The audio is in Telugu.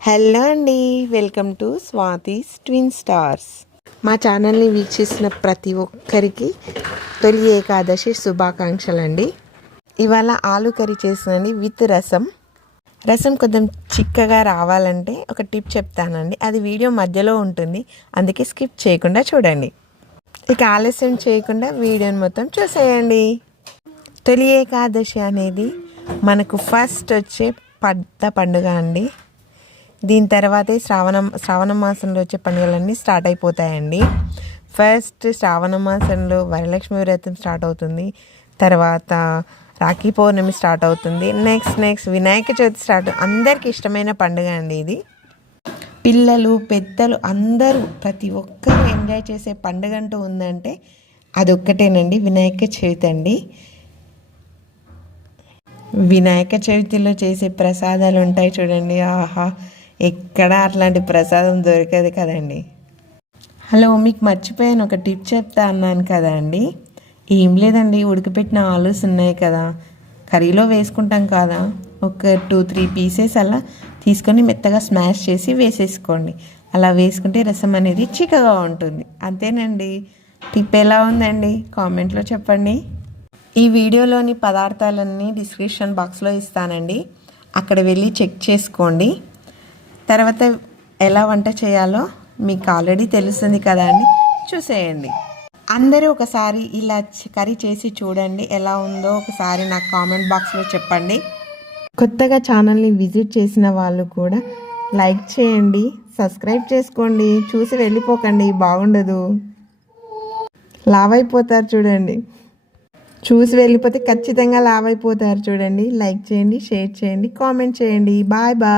హలో అండి welcome to Swathi's twin stars. మా ఛానల్ని వీక్షిస్తున్న ప్రతి ఒక్కరికి తొలి ఏకాదశి శుభాకాంక్షలు అండి ఇవాళ ఆలు కర్రీ చేస్తున్నాండి విత్ రసం. రసం కొంచెం చిక్కగా రావాలంటే ఒక టిప్ చెప్తానండి. అది వీడియో మధ్యలో ఉంటుంది అందుకే స్కిప్ చేయకుండా చూడండి. ఇక ఆలస్యం చేయకుండా వీడియోని మొత్తం చూసేయండి. తొలి ఏకాదశి అనేది మనకు ఫస్ట్ వచ్చే పెద్ద పండుగ అండి. దీని తర్వాతే శ్రావణం శ్రావణ మాసంలో వచ్చే పండుగలన్నీ స్టార్ట్ అయిపోతాయండి. ఫస్ట్ శ్రావణ మాసంలో వరలక్ష్మి వ్రతం స్టార్ట్ అవుతుంది. తర్వాత రాఖీ పౌర్ణమి స్టార్ట్ అవుతుంది. Next next Vinayaka Chavithi start. అందరికి ఇష్టమైన పండుగ అండి ఇది. పిల్లలు పెద్దలు అందరూ ప్రతి ఒక్కరూ ఎంజాయ్ చేసే పండుగ అంటూ ఉందంటే అదొక్కటేనండి వినాయక చవితి అండి. వినాయక చవితిలో చేసే ప్రసాదాలు ఉంటాయి చూడండి. ఆహా! ఎక్కడ అట్లాంటి ప్రసాదం దొరికేది కదండి? హలో మీకు మర్చిపోయాను ఒక టిప్ చెప్తా అన్నాను కదా అండి. ఏం లేదండి ఉడకపెట్టిన ఆలూస్ ఉన్నాయి కదా. కర్రీలో వేసుకుంటాం కదా. ఒక టూ త్రీ పీసెస్ అలా తీసుకొని మెత్తగా స్మాష్ చేసి వేసేసుకోండి. అలా వేసుకుంటే రసం అనేది చిక్కగా ఉంటుంది. అంతేనండి. టిప్ ఎలా ఉందండి? కామెంట్లో చెప్పండి. ఈ వీడియోలోని పదార్థాలన్నీ డిస్క్రిప్షన్ బాక్స్లో ఇస్తానండి. అక్కడ వెళ్ళి చెక్ చేసుకోండి. తర్వాత ఎలా వంట చేయాలో మీకు ఆల్రెడీ తెలుస్తుంది కదా అని చూసేయండి. అందరూ ఒకసారి ఇలా కర్రీ చేసి చూడండి ఎలా ఉందో ఒకసారి నాకు కామెంట్ బాక్స్లో చెప్పండి. కొత్తగా ఛానల్ని విజిట్ చేసిన వాళ్ళు కూడా లైక్ చేయండి సబ్స్క్రైబ్ చేసుకోండి చూసి వెళ్ళిపోకండి బాగుండదు. లావ్ అయిపోతారు చూడండి. చూసి వెళ్ళిపోతే ఖచ్చితంగా లావ్ అయిపోతారు చూడండి. లైక్ చేయండి షేర్ చేయండి కామెంట్ చేయండి. Bye bye.